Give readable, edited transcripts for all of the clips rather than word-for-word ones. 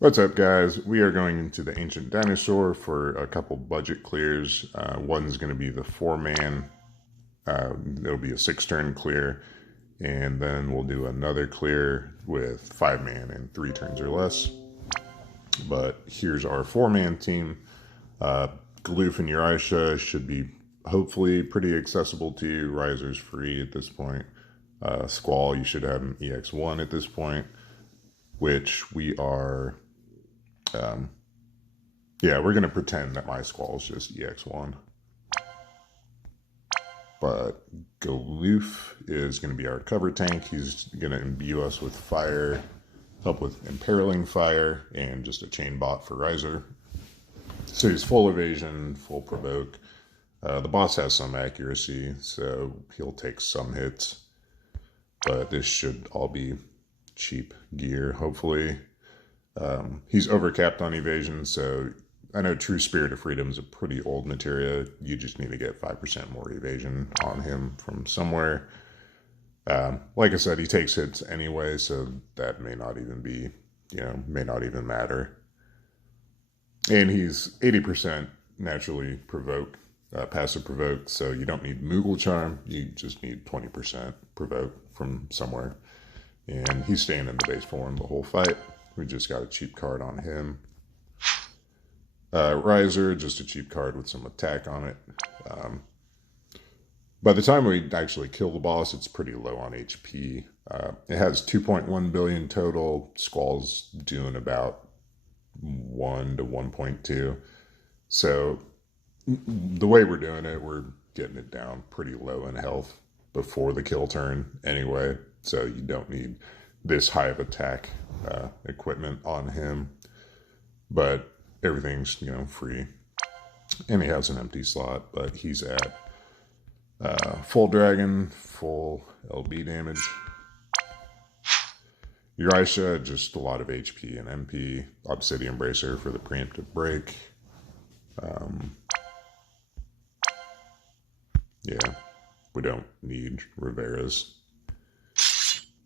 What's up, guys? We are going into the Ancient Dinosaur for a couple budget clears. One's going to be the 4-man. It'll be a 6-turn clear. And then we'll do another clear with 5-man and 3 turns or less. But here's our 4-man team. Galoof and Uraisha should be hopefully pretty accessible to you. Riser's free at this point. Squall, you should have an EX1 at this point, which we are... yeah, we're going to pretend that my Squall is just EX1. But Galoof is going to be our cover tank. He's going to imbue us with fire, help with imperiling fire, and just a chain bot for Riser. So he's full evasion, full provoke. The boss has some accuracy, so he'll take some hits. But this should all be cheap gear, hopefully. He's overcapped on evasion, so I know True Spirit of Freedom is a pretty old materia. You just need to get 5% more evasion on him from somewhere. Like I said, he takes hits anyway, so that may not even be, may not even matter. And he's 80% naturally provoke, passive provoke, so you don't need Moogle Charm, you just need 20% provoke from somewhere. And he's staying in the base form the whole fight. We just got a cheap card on him. Riser, just a cheap card with some attack on it. By the time we actually kill the boss, it's pretty low on HP. It has 2.1 billion total. Squall's doing about 1 to 1.2. So the way we're doing it, we're getting it down pretty low in health before the kill turn anyway. So you don't need this high of attack equipment on him. But everything's, free. And he has an empty slot, but he's at full dragon, full LB damage. Uraisha, just a lot of HP and MP. Obsidian Bracer for the preemptive break. Yeah, we don't need Rivera's.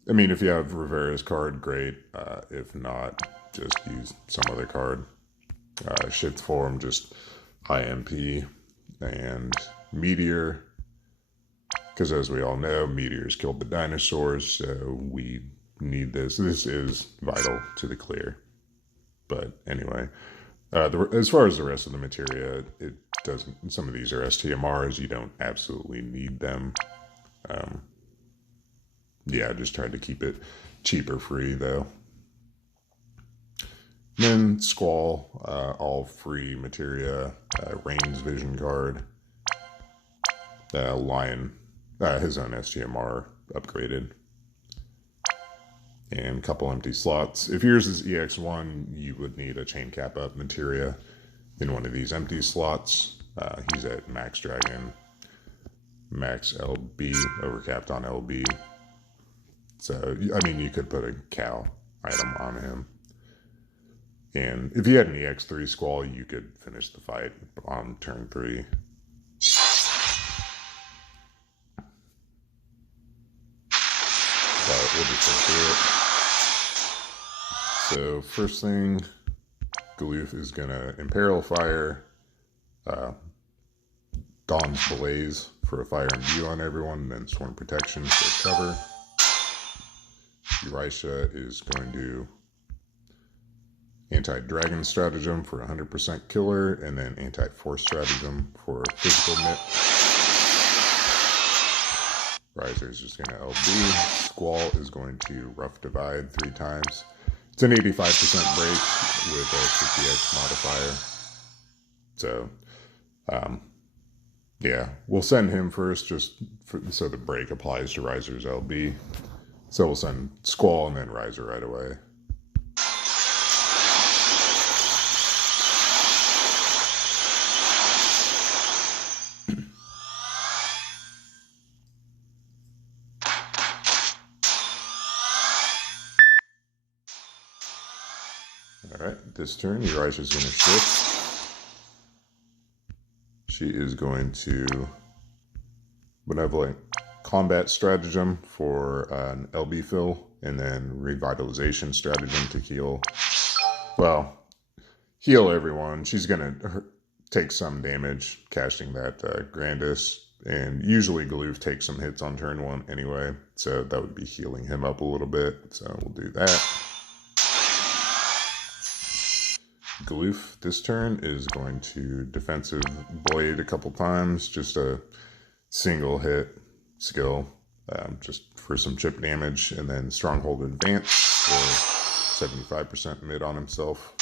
I mean, if you have Rivera's card, great. If not, just use some other card. Shift form, just high MP and Meteor, because as we all know, Meteors killed the dinosaurs, so we need this. This is vital to the clear. But anyway, as far as the rest of the materia, it doesn't. Some of these are STMRs. You don't absolutely need them. Yeah, I just tried to keep it cheaper free though. Then Squall, all free materia, Rain's Vision card, Lion, his own STMR upgraded, and a couple empty slots. If yours is EX1, you would need a chain cap up materia in one of these empty slots. He's at max dragon, max LB, overcapped on LB. So, I mean, you could put a cow item on him. And if you had an EX3 Squall, you could finish the fight on turn 3. But we'll just go through it. So first thing, Galoof is going to Imperil Fire, Dawn's Blaze for a fire imbue on everyone, and then Sworn Protection for cover. Uraisha is going to Anti-Dragon Stratagem for 100% killer, and then Anti-Force Stratagem for physical mitt. Riser is just going to LB. Squall is going to Rough Divide 3 times. It's an 85% break with a 50x modifier. So, yeah, we'll send him first so the break applies to Riser's LB. So we'll send Squall and then Riser right away. Alright, this turn, Uraisha is going to shift. She is going to Benevolent Combat Stratagem for an LB fill, and then Revitalization Stratagem to heal well, heal everyone. She's going to take some damage casting that Grandis. And usually Galoof takes some hits on turn 1 anyway. So that would be healing him up a little bit. So we'll do that. Galoof this turn is going to defensive blade a couple times. Just a single hit skill. Just for some chip damage. And then Stronghold Advance for 75% mid on himself.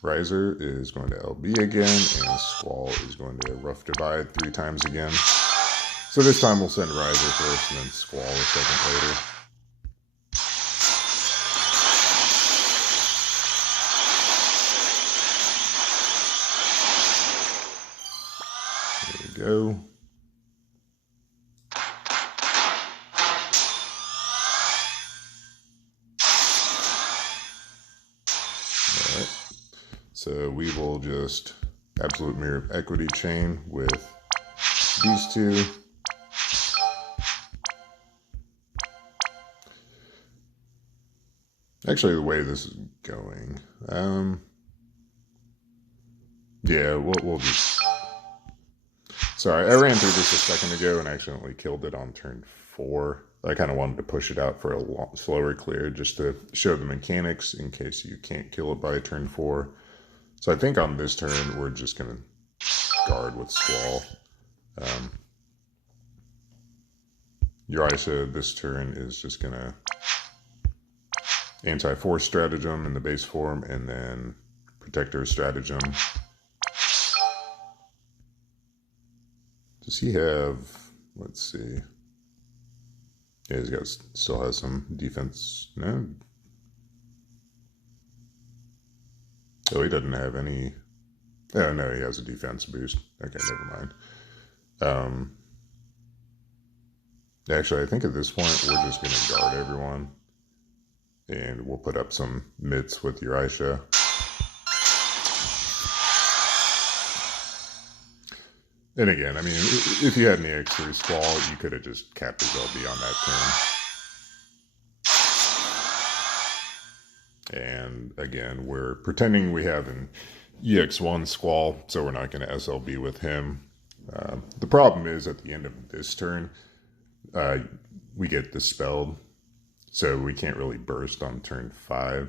Riser is going to LB again, and Squall is going to Rough Divide 3 times again. So this time we'll send Riser first and then Squall a second later. There we go. So we will just Absolute Mirror of Equity chain with these two. Actually, the way this is going, yeah, we'll just... Sorry, I ran through this a second ago and accidentally killed it on turn 4. I kind of wanted to push it out for a slower clear just to show the mechanics in case you can't kill it by turn 4. So I think on this turn, we're just going to guard with Squall. Uraisa this turn is just going to Anti-Force Stratagem in the base form, and then Protector Stratagem. Does he have, let's see. Yeah, he's got, still has some defense. No. Oh, he doesn't have any. Oh, no, he has a defense boost. Okay, never mind. Actually, I think at this point, we're just going to guard everyone. And we'll put up some mitts with Uraisa. And again, I mean, if you had an EX3 Squall, you could have just capped his LB on that turn. And again, we're pretending we have an EX1 Squall, so we're not going to SLB with him. The problem is at the end of this turn, we get dispelled, so we can't really burst on turn 5.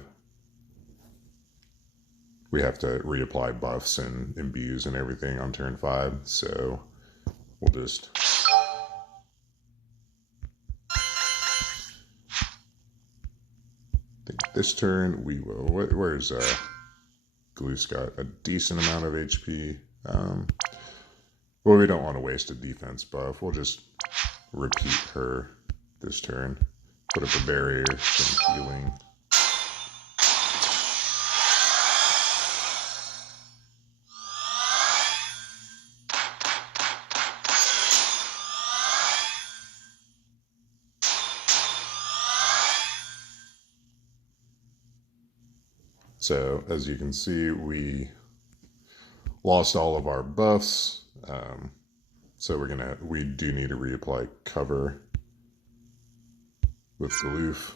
We have to reapply buffs and imbues and everything on turn 5, so we'll just... I think this turn we will... Where's Galoof's got a decent amount of HP. Well, we don't want to waste a defense buff. We'll just repeat her this turn. Put up a barrier, some healing. So, as you can see, we lost all of our buffs. So we do need to reapply cover with Galoof.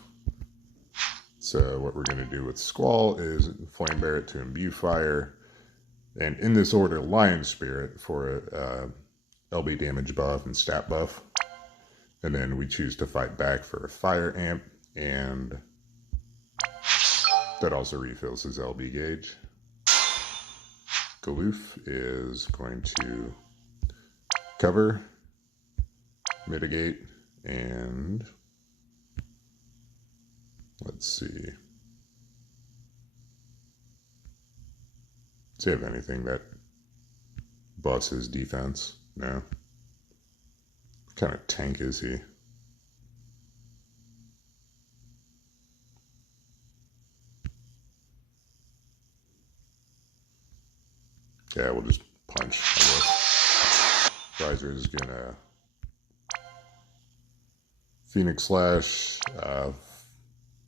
So what we're going to do with Squall is Flame Barret to imbue fire. And in this order, Lion Spirit for a LB damage buff and stat buff. And then we choose to fight back for a fire amp, and that also refills his LB gauge. Galoof is going to cover, mitigate, and let's see. Does he have anything that buffs his defense? No. What kind of tank is he? Yeah, we'll just punch, I guess. Riser is gonna Phoenix Slash,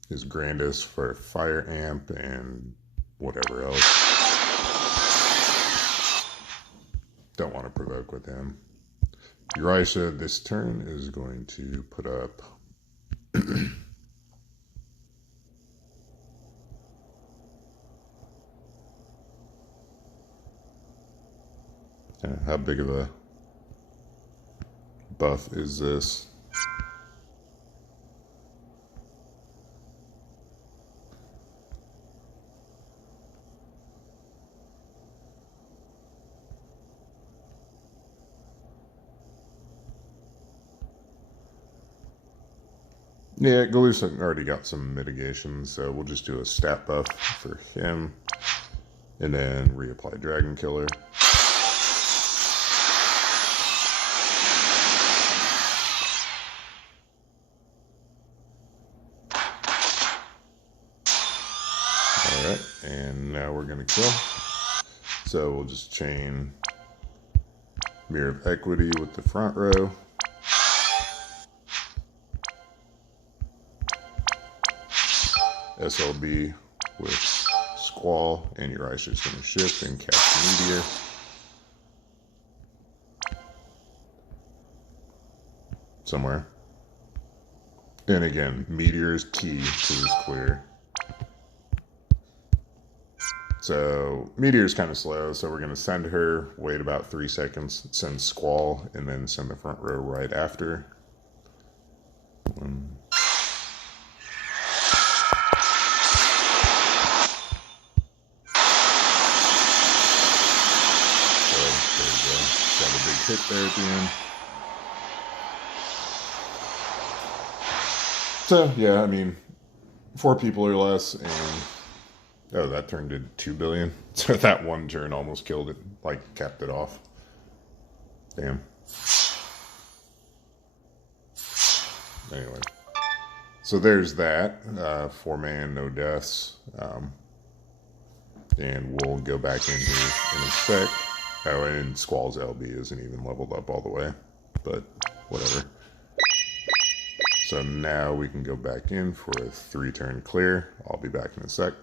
his Grandis for Fire Amp, and whatever else. Don't want to provoke with him. Uraisa this turn is going to put up How big of a buff is this? Yeah, Galoof's already got some mitigation, so we'll just do a stat buff for him. And then reapply Dragon Killer. Alright, and now we're going to kill. So we'll just chain Mirror of Equity with the front row. SLB with Squall, and your ice is going to shift and cast Meteor. Somewhere. And again, Meteor is key to this clear. So Meteor is kind of slow, so we're going to send her, wait about 3 seconds, send Squall, and then send the front row right after. Hit there at the end. So yeah, I mean, 4 people or less, and oh, that turn did 2 billion. So that one turn almost killed it, like capped it off. Damn. Anyway, so there's that. 4-man, no deaths, and we'll go back in here in a sec. Oh, and Squall's LB isn't even leveled up all the way, but whatever. So now we can go back in for a 3-turn clear. I'll be back in a sec.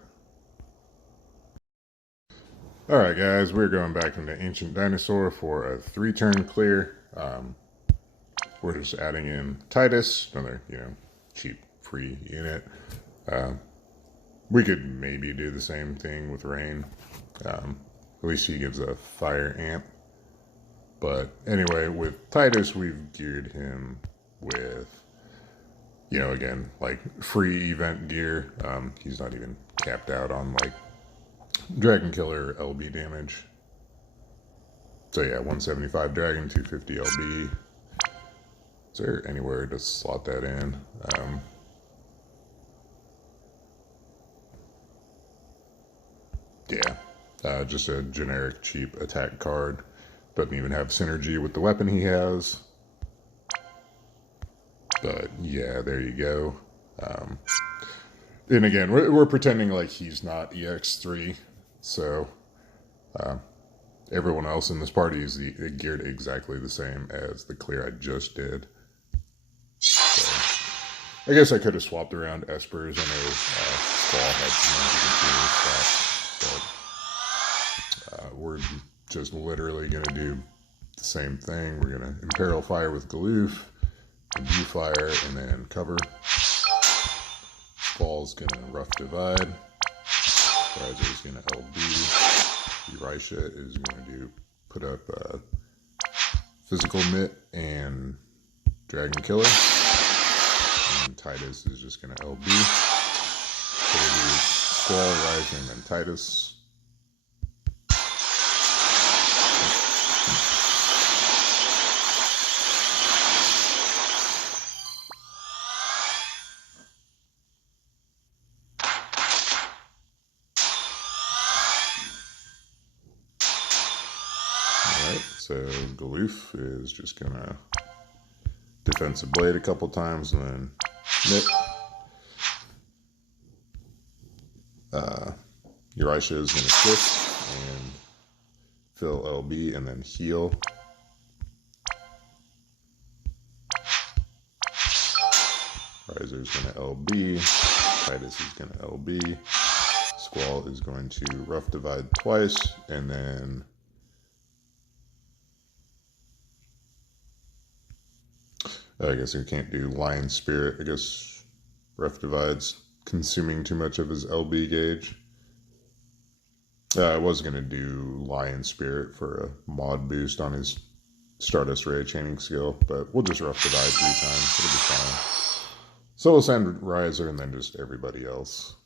Alright guys, we're going back into Ancient Dinosaur for a 3-turn clear. We're just adding in Tidus, another, cheap, free unit. We could maybe do the same thing with Rain. At least he gives a fire amp. But anyway, with Tidus, we've geared him with, again, like free event gear. He's not even capped out on like Dragon Killer LB damage. So yeah, 175 Dragon, 250 LB. Is there anywhere to slot that in? Yeah. Just a generic cheap attack card. Doesn't even have synergy with the weapon he has. But yeah, there you go. And again, we're pretending like he's not EX3. So everyone else in this party is geared exactly the same as the clear I just did. So I guess I could have swapped around Espers. I know Squall had some stuff, but we're just literally going to do the same thing. We're going to Imperil Fire with Galoof, Imbue Fire, and then cover. Squall's going to Rough Divide. Riser is going to LB. Erisha is going to put up Physical Mitt and Dragon Killer. And Tidus is just going to LB. So we'll do Squall, Riser, and then Tidus. So Galoof is just gonna Defensive Blade a couple times and then Mitt. Erisha is gonna shift and fill LB and then heal. Riser is gonna LB. Tidus is gonna LB. Squall is going to Rough Divide twice and then I guess we can't do Lion Spirit. I guess Rough Divide's consuming too much of his LB gauge. I was going to do Lion Spirit for a mod boost on his Stardust Ray chaining skill, but we'll just rough the die 3 times. It'll be fine. So we'll send Riser and then just everybody else.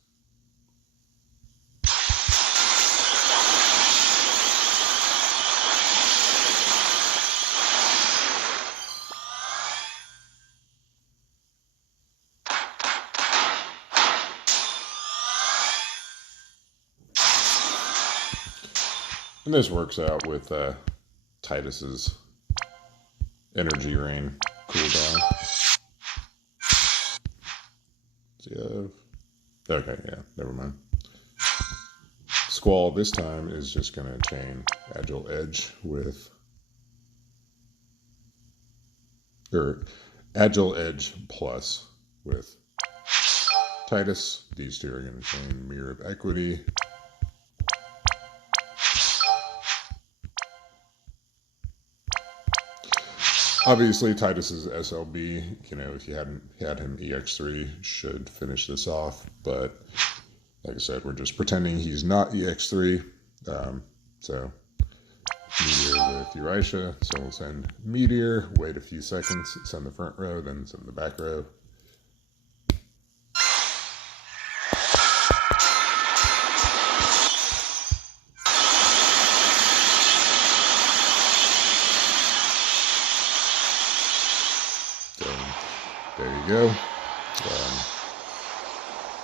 And this works out with Tidus's Energy Rain cooldown. Okay, yeah, never mind. Squall this time is just going to chain Agile Edge with... or Agile Edge plus with Tidus. These two are going to chain Mirror of Equity. Obviously, Tidus's SLB, you know, if you hadn't had him EX3, should finish this off. But like I said, we're just pretending he's not EX3. So Meteor with Eurasia. So we'll send Meteor, wait a few seconds, send the front row, then send the back row. There you go.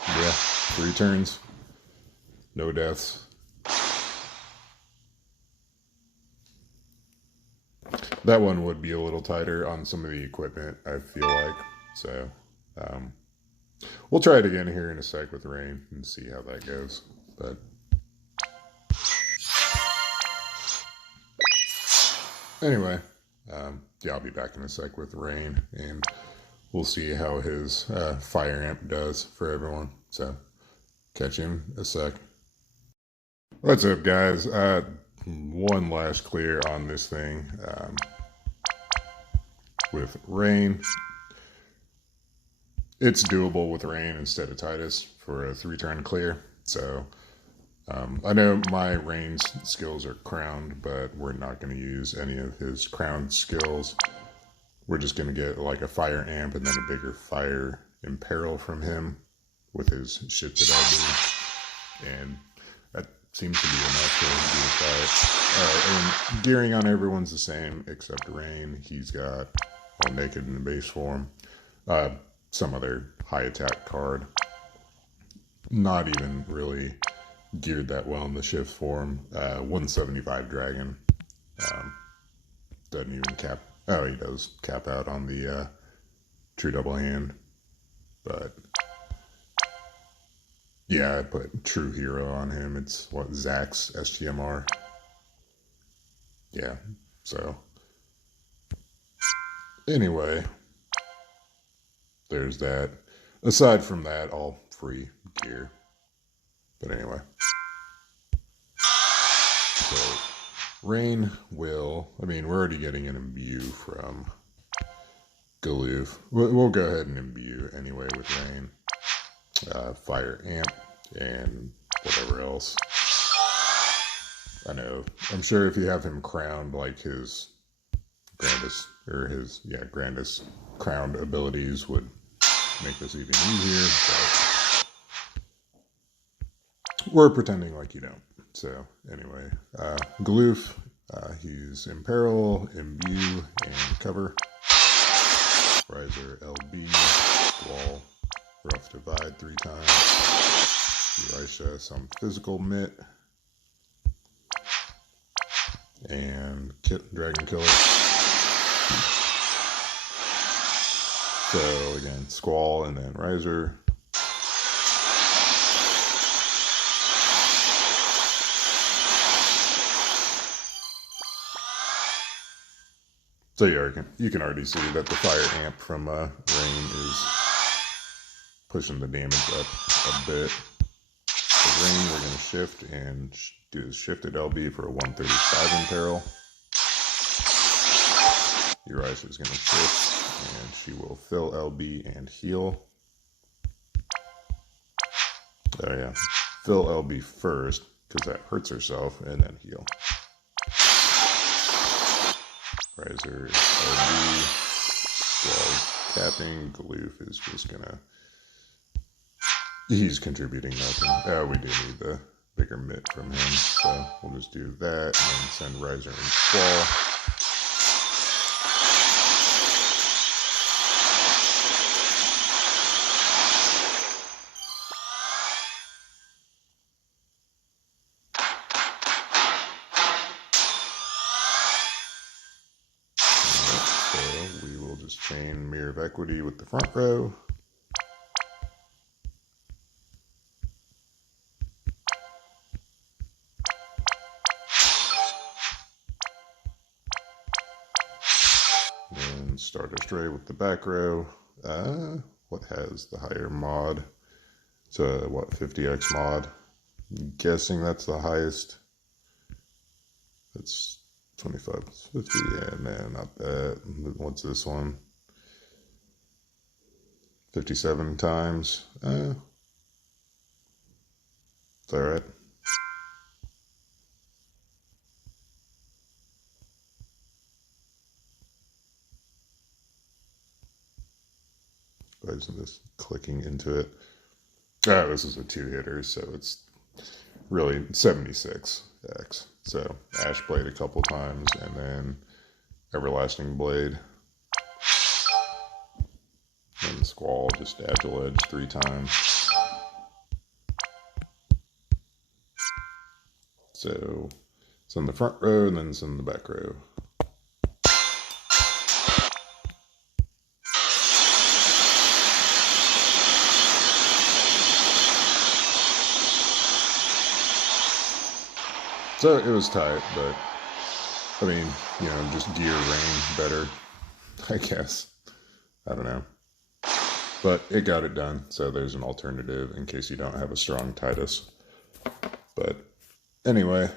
Yeah, 3 turns. No deaths. That one would be a little tighter on some of the equipment, I feel like. So, we'll try it again here in a sec with Rain and see how that goes. But anyway, yeah, I'll be back in a sec with Rain, and we'll see how his fire amp does for everyone. So, catch him in a sec. What's up, guys? One last clear on this thing with Rain. It's doable with Rain instead of Tidus for a 3-turn clear. So, I know my Rain's skills are crowned, but we're not going to use any of his crowned skills. We're just going to get like a fire amp and then a bigger fire imperil from him with his shifted LB. And that seems to be enough to do a fire. And gearing on everyone's the same except Rain. He's got all naked in the base form. Some other high attack card. Not even really geared that well in the shift form. 175 dragon. Doesn't even cap. Oh, he does cap out on the true double hand. But yeah, I put true hero on him. It's what, Zach's STMR. Yeah, so anyway, there's that. Aside from that, all free gear. But anyway. So, Rain will, I mean, we're already getting an imbue from Galoof. We'll go ahead and imbue anyway with Rain. Fire amp and whatever else. I know, I'm sure if you have him crowned like his Grandis, or his, yeah, Grandis crowned abilities would make this even easier, but we're pretending like you don't. So anyway, Galoof, he's Imperil, Imbue, and Cover. Riser, LB, Wall, Rough Divide 3 times. Elisha, some physical mitt. And Dragon Killer. So again, Squall and then Riser. So yeah, you can already see that the fire amp from Rain is pushing the damage up a bit. For Rain, we're going to shift and do the shifted LB for a 135 imperil. Eurasia is going to shift, and she will fill LB and heal. Oh yeah, fill LB first, because that hurts herself, and then heal. Riser LB, Squall capping, Galoof is just gonna, he's contributing nothing. Oh, we do need the bigger mitt from him, so we'll just do that, and then send Riser and Squall. So we will just chain Mirror of Equity with the front row. And Stardust Ray with the back row. What has the higher mod? It's a, what, 50x mod? I'm guessing that's the highest. That's 25 plus 50. Yeah, no, not that. What's this one? 57 times. Is that right? Why isn't this clicking into it? Oh, this is a two-hitter, so it's really 76x. So Ash Blade a couple times, and then Everlasting Blade. And Squall, just Agile Edge 3 times. So it's in the front row, and then it's in the back row. So it was tight, but I mean, you know, just gear rain better, I guess. I don't know. But it got it done, so there's an alternative in case you don't have a strong Tidus. But anyway.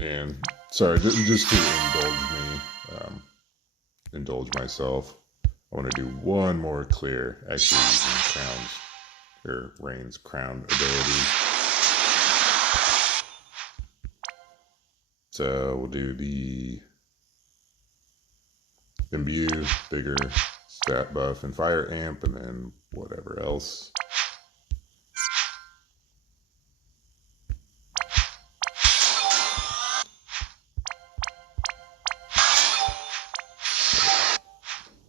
And sorry, just to indulge myself, I want to do one more clear, actually using Crown's, or Rain's crown ability. So we'll do the Imbue, bigger stat buff, and fire amp, and then whatever else.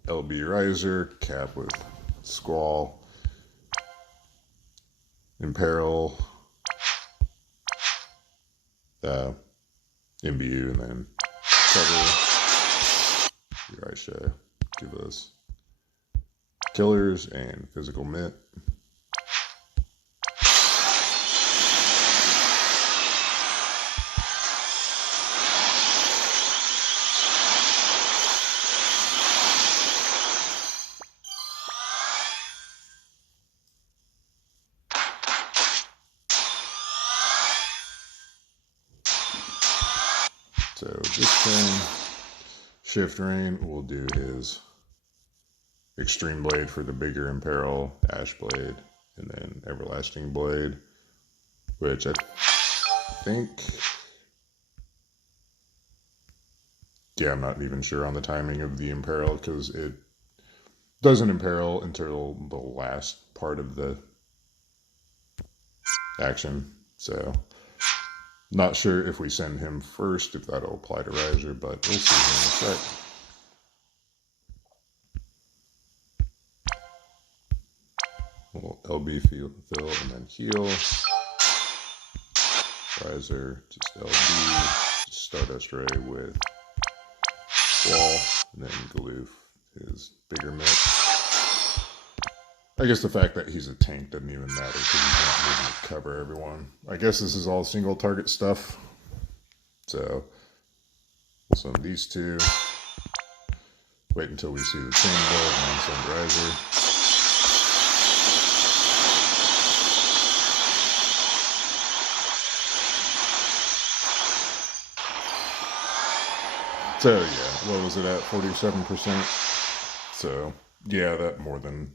LB Riser, cap with Squall, Imperil, Imbue, and then cover. Here I should give us killers and physical mitt. So this thing, Shift Rain will do his Extreme Blade for the bigger Imperil, Ash Blade, and then Everlasting Blade, which I think, yeah, I'm not even sure on the timing of the Imperil, because it doesn't Imperil until the last part of the action, so not sure if we send him first, if that'll apply to Riser, but we'll see in a sec. We'll LB fill and then heal. Riser, just LB, just Stardust Ray with Wall, and then Galoof, his bigger mitt. I guess the fact that he's a tank doesn't even matter because he's not moving to cover everyone. I guess this is all single target stuff. So we'll send these two. Wait until we see the chain build and then send Riser. So yeah, what was it at? 47%. So yeah, that more than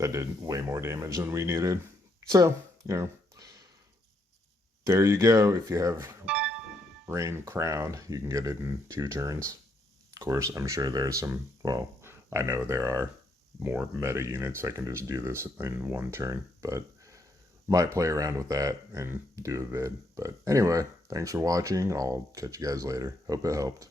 that did way more damage than we needed. So, you know, there you go. If you have Rain Crown, you can get it in 2 turns. Of course, I'm sure there's some, well, I know there are more meta units that can just do this in 1 turn, but might play around with that and do a vid. But anyway, thanks for watching. I'll catch you guys later. Hope it helped.